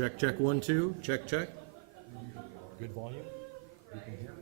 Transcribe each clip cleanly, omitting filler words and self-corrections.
Check, check, 1, 2, check, check. Good volume? You can hear?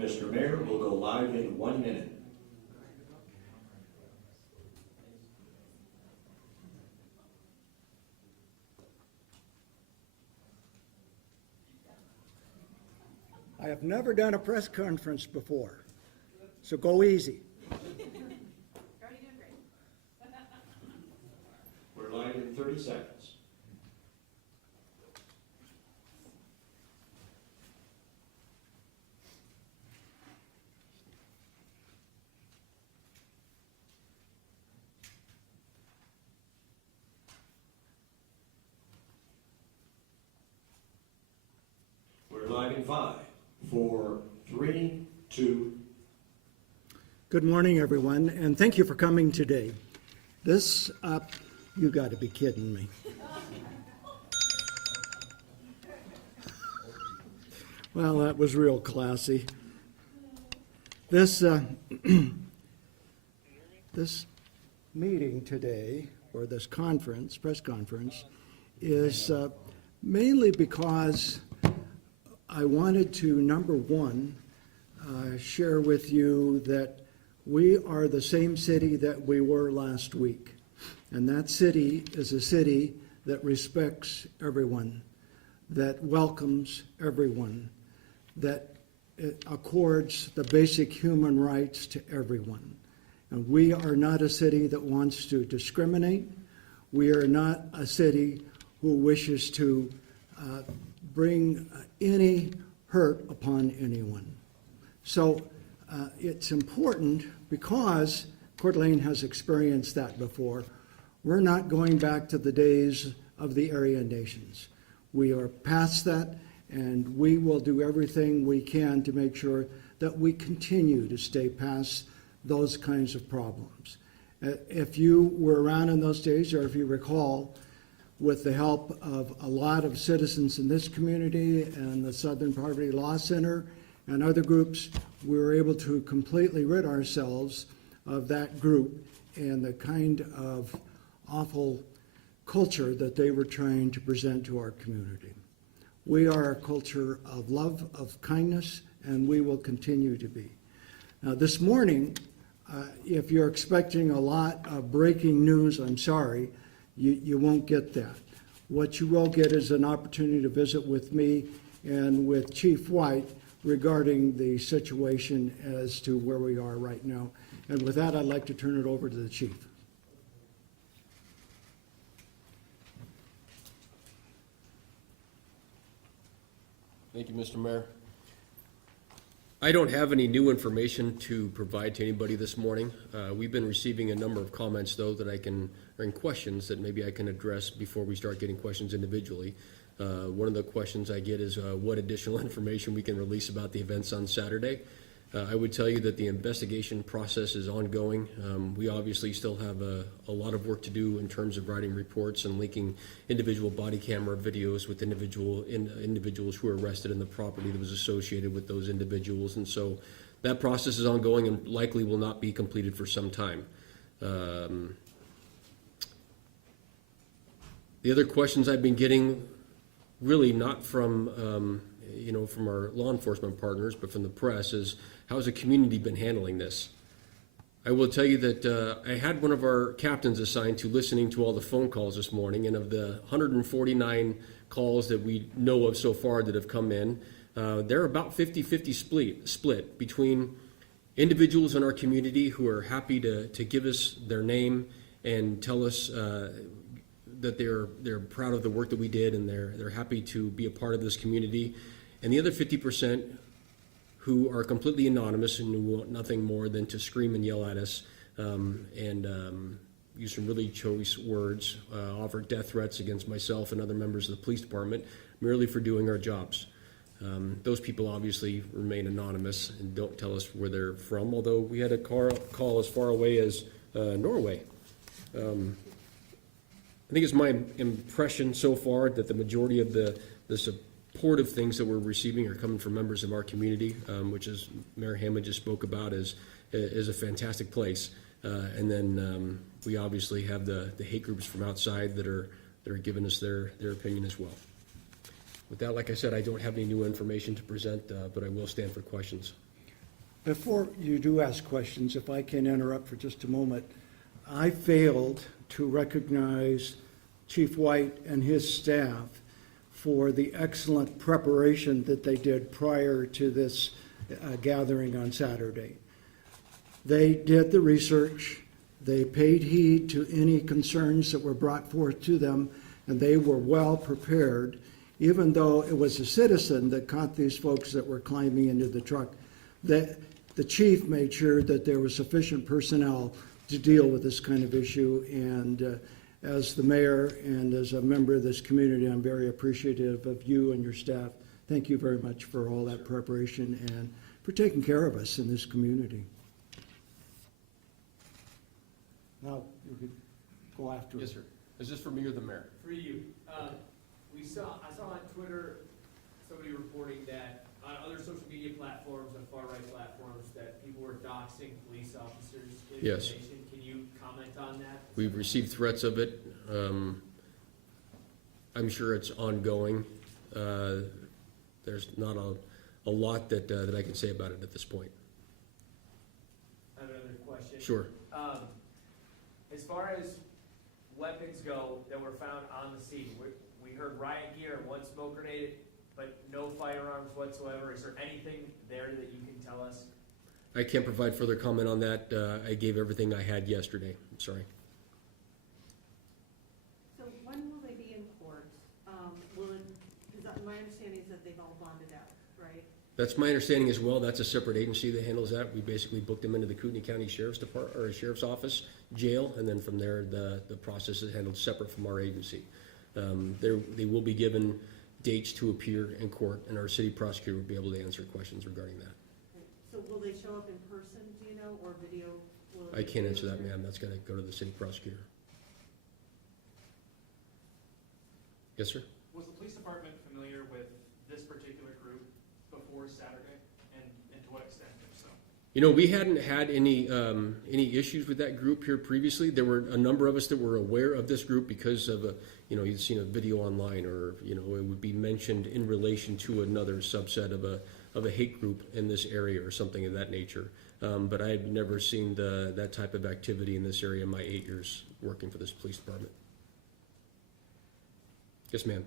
Mr. Mayor will go live in 1 minute. I have never done a press conference before, so go easy. We're live in 30 seconds. We're live in 5, 4, 3, 2. Good morning, everyone, and thank you for coming today. This, you got to be kidding me. Well, that was real classy. This this meeting today, or this conference, press conference, is mainly because I wanted to, number one, share with you that we are the same city that we were last week. And that city is a city that respects everyone, that welcomes everyone, that it accords the basic human rights to everyone. And we are not a city that wants to discriminate. We are not a city who wishes to bring any hurt upon anyone. So it's important, because Coeur d'Alene has experienced that before. We're not going back to the days of the Aryan nations. We are past that, and we will do everything we can to make sure that we continue to stay past those kinds of problems. If you were around in those days, or if you recall, with the help of a lot of citizens in this community and the Southern Poverty Law Center and other groups, we were able to completely rid ourselves of that group and the kind of awful culture that they were trying to present to our community. We are a culture of love, of kindness, and we will continue to be. Now, this morning, if you're expecting a lot of breaking news, I'm sorry, you won't get that. What you will get is an opportunity to visit with me and with Chief White regarding the situation as to where we are right now. And with that, I'd like to turn it over to the Chief. Thank you, Mr. Mayor. I don't have any new information to provide to anybody this morning. We've been receiving a number of comments, though, and questions that maybe I can address before we start getting questions individually. One of the questions I get is what additional information we can release about the events on Saturday. I would tell you that the investigation process is ongoing. We obviously still have a lot of work to do in terms of writing reports and linking individual body camera videos with individuals who were arrested in the property that was associated with those individuals. And so that process is ongoing and likely will not be completed for some time. The other questions I've been getting, really not from from our law enforcement partners, but from the press, is how has the community been handling this? I will tell you that I had one of our captains assigned to listening to all the phone calls this morning, and of the 149 calls that we know of so far that have come in, they're about 50-50 split between individuals in our community who are happy to give us their name and tell us that they're proud of the work that we did, and they're happy to be a part of this community, and the other 50% who are completely anonymous and who want nothing more than to scream and yell at us and use some really choice words, offer death threats against myself and other members of the police department merely for doing our jobs. Those people obviously remain anonymous and don't tell us where they're from, although we had a call as far away as Norway. I think it's my impression so far that the majority of the supportive things that we're receiving are coming from members of our community, which, as Mayor Hammond just spoke about, is a fantastic place. And then we obviously have the hate groups from outside that are giving us their opinion as well. With that, like I said, I don't have any new information to present, but I will stand for questions. Before you do ask questions, if I can interrupt for just a moment, I failed to recognize Chief White and his staff for the excellent preparation that they did prior to this gathering on Saturday. They did the research, they paid heed to any concerns that were brought forth to them, and they were well prepared, even though it was a citizen that caught these folks that were climbing into the truck. The chief made sure that there was sufficient personnel to deal with this kind of issue, and as the mayor and as a member of this community, I'm very appreciative of you and your staff. Thank you very much for all that preparation and for taking care of us in this community. Now, you could go after it. Yes, sir. Is this for me or the mayor? For you. I saw on Twitter somebody reporting that on other social media platforms, on far-right platforms, that people were doxing police officers' Yes. information. Can you comment on that? We've received threats of it. I'm sure it's ongoing. There's not a lot that I can say about it at this point. I have another question. Sure. As far as weapons go that were found on the scene? We heard riot gear and one smoke grenade, but no firearms whatsoever. Is there anything there that you can tell us? I can't provide further comment on that. I gave everything I had yesterday. I'm sorry. So when will they be in court? Because my understanding is that they've all bonded out, right? That's my understanding as well. That's a separate agency that handles that. We basically booked them into the Kootenai County Sheriff's Department or Sheriff's Office, jail, and then from there the process is handled separate from our agency. They will be given dates to appear in court, and our city prosecutor will be able to answer questions regarding that. So will they show up in person, do you know, or video? I can't answer that, ma'am. That's got to go to the city prosecutor. Yes, sir? Was the police department familiar with this particular group before Saturday, and to what extent, if so? You know, we hadn't had any issues with that group here previously. There were a number of us that were aware of this group because of you'd seen a video online, or it would be mentioned in relation to another subset of a hate group in this area or something of that nature. But I had never seen that type of activity in this area in my 8 years working for this police department. Yes, ma'am.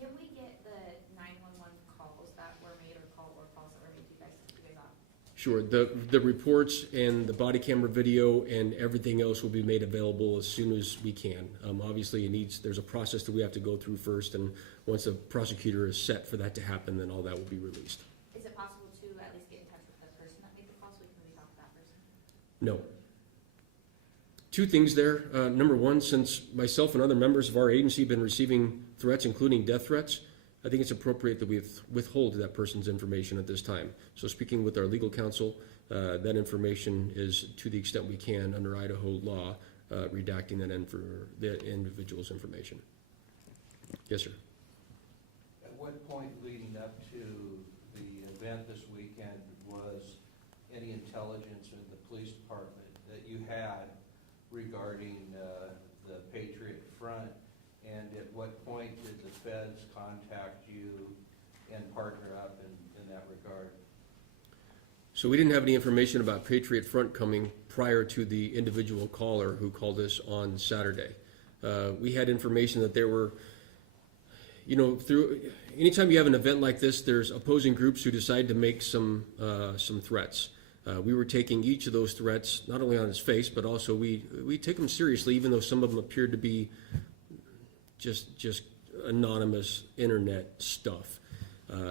Can we get the 911 calls that were made or calls that were made to you guys up? Sure. The reports and the body camera video and everything else will be made available as soon as we can. Obviously, there's a process that we have to go through first, and once the prosecutor is set for that to happen, then all that will be released. Is it possible to at least get in touch with the person that made the call so we can reach out to that person? No. Two things there. Number one, since myself and other members of our agency have been receiving threats, including death threats, I think it's appropriate that we withhold that person's information at this time. So speaking with our legal counsel, that information is, to the extent we can under Idaho law, redacting the individual's information. Yes, sir. At what point leading up to the event this weekend was any intelligence in the police department that you had regarding the Patriot Front, and at what point did the feds contact you and partner up in that regard? So we didn't have any information about Patriot Front coming prior to the individual caller who called us on Saturday. We had information that there were, anytime you have an event like this, there's opposing groups who decide to make some threats. We were taking each of those threats, not only on its face, but also we take them seriously, even though some of them appeared to be just anonymous internet stuff.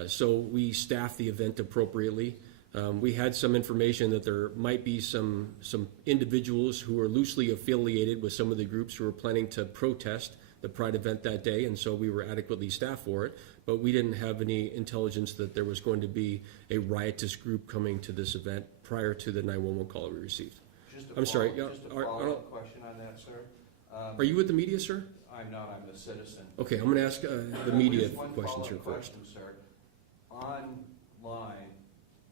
So we staffed the event appropriately. We had some information that there might be some individuals who are loosely affiliated with some of the groups who were planning to protest the Pride event that day, and so we were adequately staffed for it. But we didn't have any intelligence that there was going to be a riotous group coming to this event prior to the 911 call we received. Just a follow-up question on that, sir. Are you with the media, sir? I'm not. I'm a citizen. Okay, I'm going to ask the media Just one questions here follow-up first. question, sir. Online,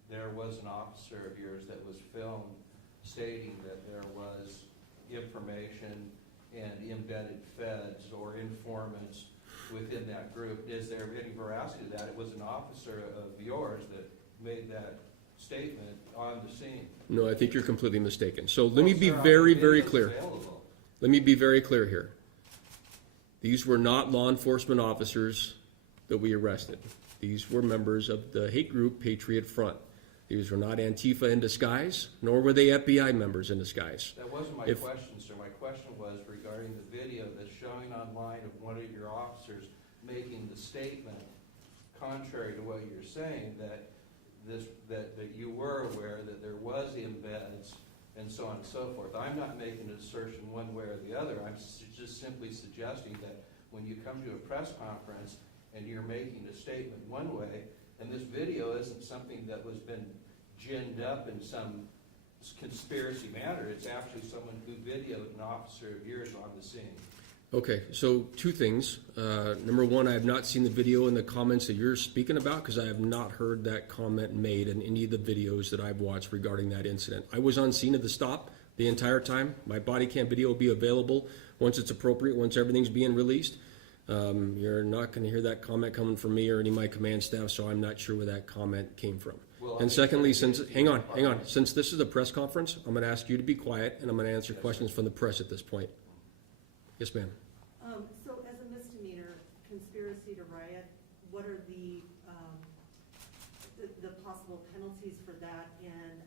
there was an officer of yours that was filmed stating that there was information and embedded feds or informants within that group. Is there any veracity to that? It was an officer of yours that made that statement on the scene. No, I think you're completely mistaken. So let me be very, very clear. Let me be very clear here. These were not law enforcement officers that we arrested. These were members of the hate group Patriot Front. These were not Antifa in disguise, nor were they FBI members in disguise. That wasn't my question, sir. My question was regarding the video that's showing online of one of your officers making the statement, contrary to what you're saying, that you were aware that there was embeds and so on and so forth. I'm not making an assertion one way or the other. I'm just simply suggesting that when you come to a press conference and you're making a statement one way, and this video isn't something that was been ginned up in some conspiracy manner. It's actually someone who videoed an officer of yours on the scene. Okay, so two things. Number one, I have not seen the video and the comments that you're speaking about because I have not heard that comment made in any of the videos that I've watched regarding that incident. I was on scene of the stop the entire time. My body cam video will be available once it's appropriate, once everything's being released. You're not going to hear that comment coming from me or any of my command staff, so I'm not sure where that comment came from. Well, and secondly, hang on. Since this is a press conference, I'm going to ask you to be quiet, and I'm going to answer questions from the press at this point. Yes, ma'am. So as a misdemeanor, conspiracy to riot, what are the possible penalties for that? And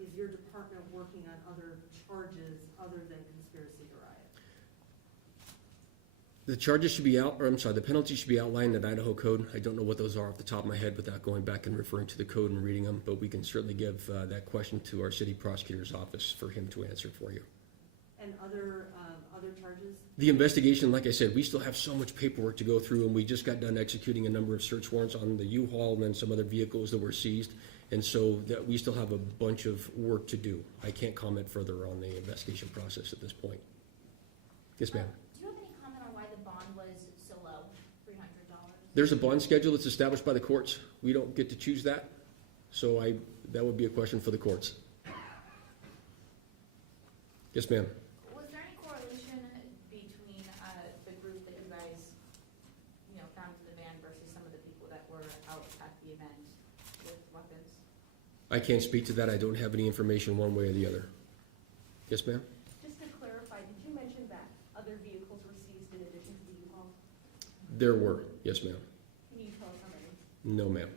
is your department working on other charges other than conspiracy to riot? The charges should be the penalty should be outlined in Idaho code. I don't know what those are off the top of my head without going back and referring to the code and reading them, but we can certainly give that question to our city prosecutor's office for him to answer for you. And other charges? The investigation, like I said, we still have so much paperwork to go through, and we just got done executing a number of search warrants on the U-Haul and then some other vehicles that were seized, and so that we still have a bunch of work to do. I can't comment further on the investigation process at this point. Yes, ma'am. Do you have any comment on why the bond was so low, $300? There's a bond schedule that's established by the courts. We don't get to choose that, so that would be a question for the courts. Yes, ma'am. Was there any correlation between the group that you guys, found in the van versus some of the people that were out at the event with weapons? I can't speak to that. I don't have any information one way or the other. Yes, ma'am? Just to clarify, did you mention that other vehicles were seized in addition to the U-Haul? There were. Yes, ma'am. Can you tell us how many? No, ma'am.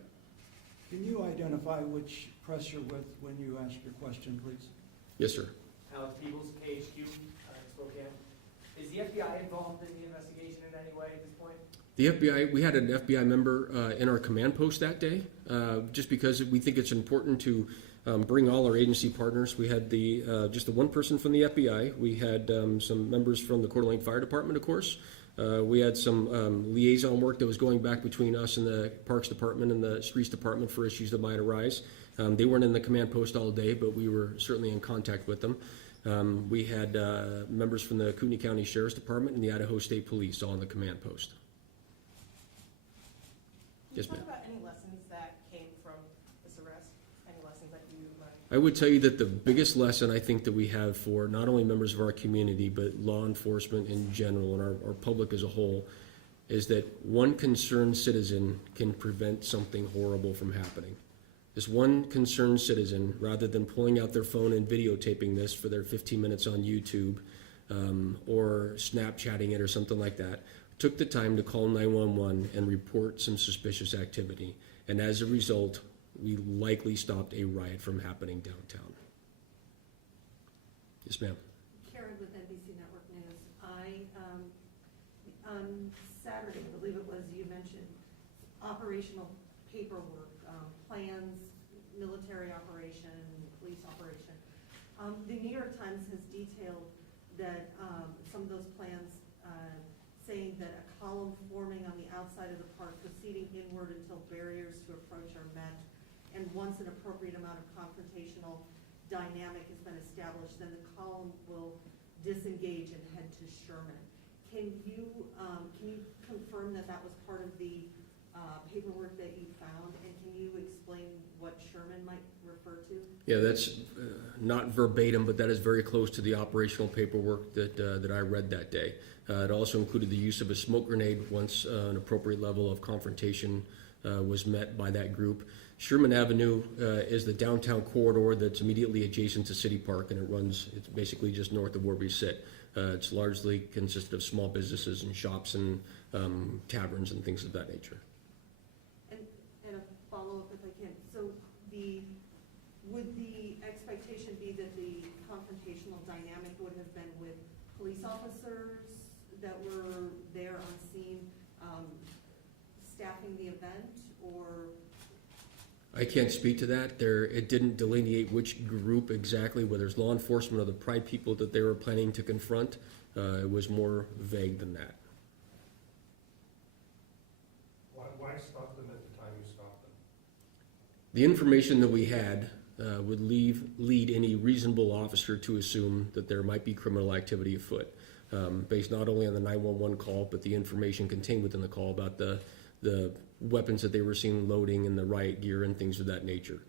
Can you identify which press you're with when you ask your question, please? Yes, sir. Alex Peebles, KHQ, Spokane. Is the FBI involved in the investigation in any way at this point? The FBI, we had an FBI member in our command post that day, just because we think it's important to bring all our agency partners. We had just the one person from the FBI. We had some members from the Coeur d'Alene Fire Department, of course. We had some liaison work that was going back between us and the Parks Department and the Streets Department for issues that might arise. They weren't in the command post all day, but we were certainly in contact with them. We had members from the Kootenai County Sheriff's Department and the Idaho State Police all in the command post. Can Yes, you ma'am. talk about any lessons that came from this arrest? Any lessons that you learned? I would tell you that the biggest lesson I think that we have for not only members of our community, but law enforcement in general and our public as a whole, is that one concerned citizen can prevent something horrible from happening. This one concerned citizen, rather than pulling out their phone and videotaping this for their 15 minutes on YouTube or Snapchatting it or something like that, took the time to call 911 and report some suspicious activity. And as a result, we likely stopped a riot from happening downtown. Yes, ma'am. Karen with NBC Network News. On Saturday, I believe it was, you mentioned operational paperwork, plans, military operation, police operation. The New York Times has detailed that some of those plans saying that a column forming on the outside of the park proceeding inward until barriers to approach are met, and once an appropriate amount of confrontational dynamic has been established, then the column will disengage and head to Sherman. Can you confirm that that was part of the paperwork that you found, and can you explain what Sherman might refer to? Yeah, that's not verbatim, but that is very close to the operational paperwork that I read that day. It also included the use of a smoke grenade once an appropriate level of confrontation was met by that group. Sherman Avenue is the downtown corridor that's immediately adjacent to City Park, and it's basically just north of where we sit. It's largely consisted of small businesses and shops and taverns and things of that nature. And a follow-up if I can. So would the expectation be that the confrontational dynamic would have been with police officers that were there on scene staffing the event, or? I can't speak to that. It didn't delineate which group exactly, whether it's law enforcement or the Pride people that they were planning to confront. It was more vague than that. Why stop them at the time you stopped them? The information that we had would lead any reasonable officer to assume that there might be criminal activity afoot, based not only on the 911 call, but the information contained within the call about the weapons that they were seen loading and the riot gear and things of that nature.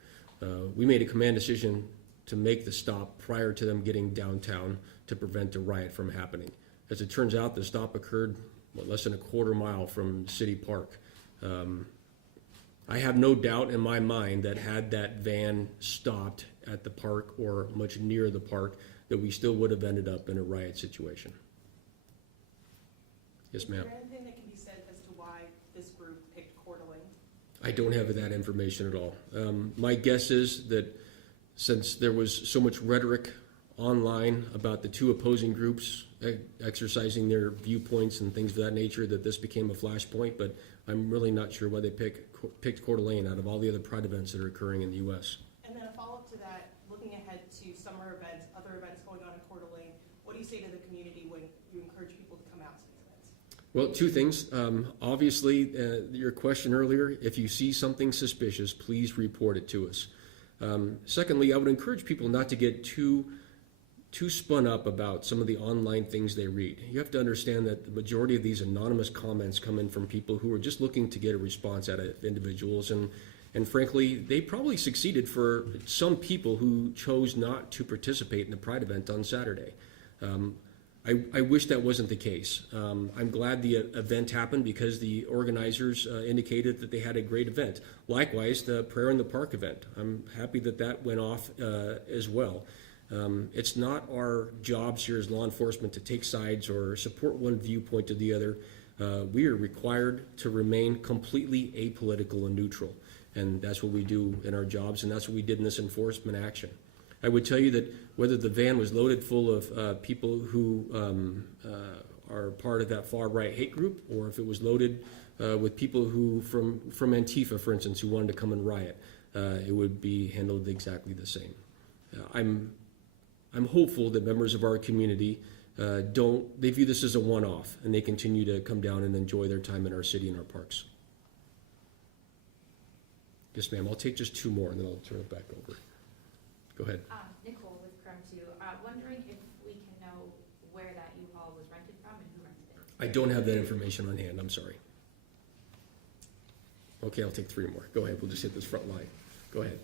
We made a command decision to make the stop prior to them getting downtown to prevent a riot from happening. As it turns out, the stop occurred less than a quarter mile from City Park. I have no doubt in my mind that had that van stopped at the park or much near the park, that we still would have ended up in a riot situation. Yes, ma'am. Is there anything that can be said as to why this group picked Coeur d'Alene? I don't have that information at all. My guess is that since there was so much rhetoric online about the two opposing groups exercising their viewpoints and things of that nature, that this became a flashpoint, but I'm really not sure why they picked Coeur d'Alene out of all the other Pride events that are occurring in the U.S. And then a follow-up to that, looking ahead to summer events, other events going on in Coeur d'Alene, what do you say to the community when you encourage people to come out to these events? Well, two things. Obviously, your question earlier, if you see something suspicious, please report it to us. Secondly, I would encourage people not to get too spun up about some of the online things they read. You have to understand that the majority of these anonymous comments come in from people who are just looking to get a response out of individuals, and frankly, they probably succeeded for some people who chose not to participate in the Pride event on Saturday. I wish that wasn't the case. I'm glad the event happened because the organizers indicated that they had a great event. Likewise, the Prayer in the Park event. I'm happy that that went off as well. It's not our jobs here as law enforcement to take sides or support one viewpoint or the other. We are required to remain completely apolitical and neutral, and that's what we do in our jobs, and that's what we did in this enforcement action. I would tell you that whether the van was loaded full of people who are part of that far-right hate group, or if it was loaded with people who from Antifa, for instance, who wanted to come and riot, it would be handled exactly the same. I'm hopeful that members of our community they view this as a one-off, and they continue to come down and enjoy their time in our city and our parks. Yes, ma'am. I'll take just two more, and then I'll turn it back over. Go ahead. Nicole with KREM 2. Wondering if we can know where that U-Haul was rented from and who rented it. I don't have that information on hand. I'm sorry. Okay, I'll take three more. Go ahead. We'll just hit this front line. Go ahead.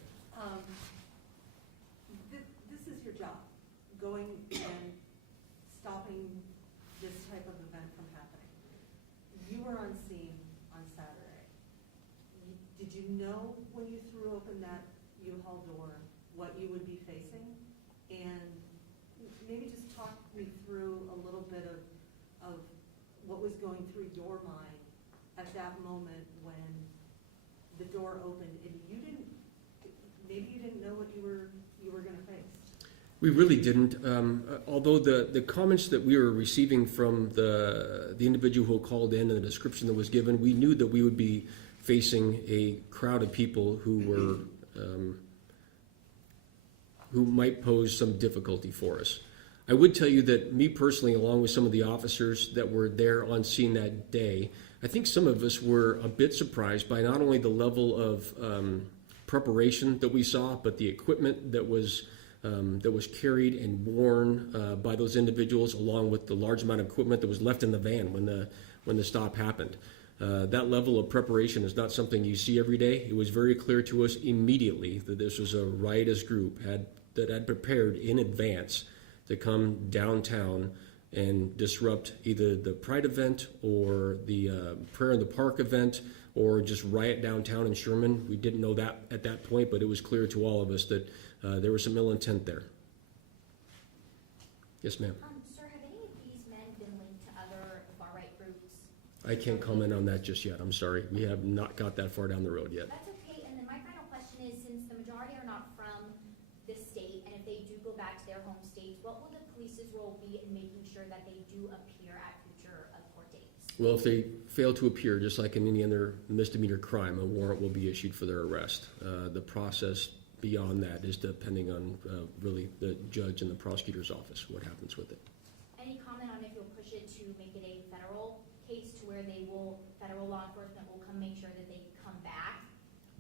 This is your job, going and stopping this type of event from happening. You were on scene on Saturday. Did you know when you threw open that U-Haul door what you would be facing? And maybe just talk me through a little bit of what was going through your mind at that moment when the door opened and maybe you didn't know what you were going to face. We really didn't. Although the comments that we were receiving from the individual who called in and the description that was given, we knew that we would be facing a crowd of people who were who might pose some difficulty for us. I would tell you that me personally, along with some of the officers that were there on scene that day, I think some of us were a bit surprised by not only the level of preparation that we saw, but the equipment that was carried and worn by those individuals, along with the large amount of equipment that was left in the van when the stop happened. That level of preparation is not something you see every day. It was very clear to us immediately that this was a riotous group that had prepared in advance to come downtown and disrupt either the Pride event or the Prayer in the Park event, or just riot downtown in Sherman. We didn't know that at that point, but it was clear to all of us that there was some ill intent there. Yes, ma'am. Sir, have any of these men been linked to other far-right groups? I can't comment on that just yet. I'm sorry. We have not got that far down the road yet. That's okay. And then my final question is, since the majority are not from this state, and if they do go back to their home states, what will the police's role be in making sure that they do appear at future court dates? Well, if they fail to appear, just like in any other misdemeanor crime, a warrant will be issued for their arrest. The process beyond that is depending on really the judge and the prosecutor's office, what happens with it. Any comment on if you'll push it to make it a federal case to where federal law enforcement will come make sure that they come back?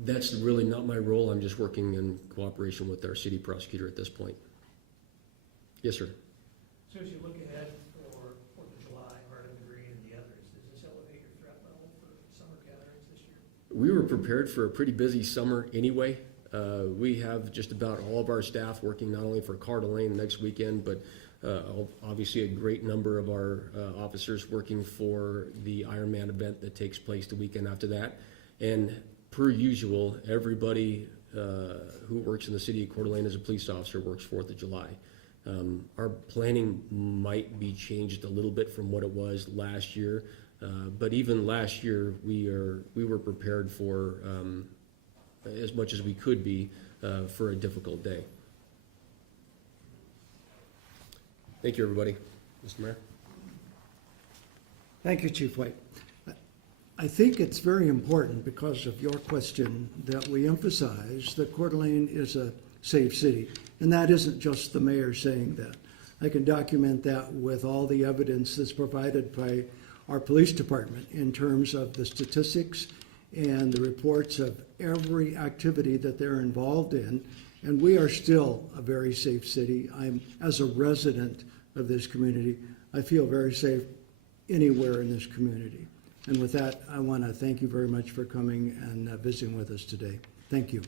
That's really not my role. I'm just working in cooperation with our city prosecutor at this point. Yes, sir. So as you look ahead for 4th of July, Heart of the Green, and the others, does this elevate your threat level for summer gatherings this year? We were prepared for a pretty busy summer anyway. We have just about all of our staff working not only for Coeur d'Alene next weekend, but obviously a great number of our officers working for the Ironman event that takes place the weekend after that. And per usual, everybody who works in the city of Coeur d'Alene as a police officer works 4th of July. Our planning might be changed a little bit from what it was last year, but even last year, we were prepared for as much as we could be for a difficult day. Thank you, everybody. Mr. Mayor? Thank you, Chief White. I think it's very important, because of your question, that we emphasize that Coeur d'Alene is a safe city. And that isn't just the mayor saying that. I can document that with all the evidence that's provided by our police department in terms of the statistics and the reports of every activity that they're involved in. And we are still a very safe city. As a resident of this community, I feel very safe anywhere in this community. And with that, I want to thank you very much for coming and visiting with us today. Thank you.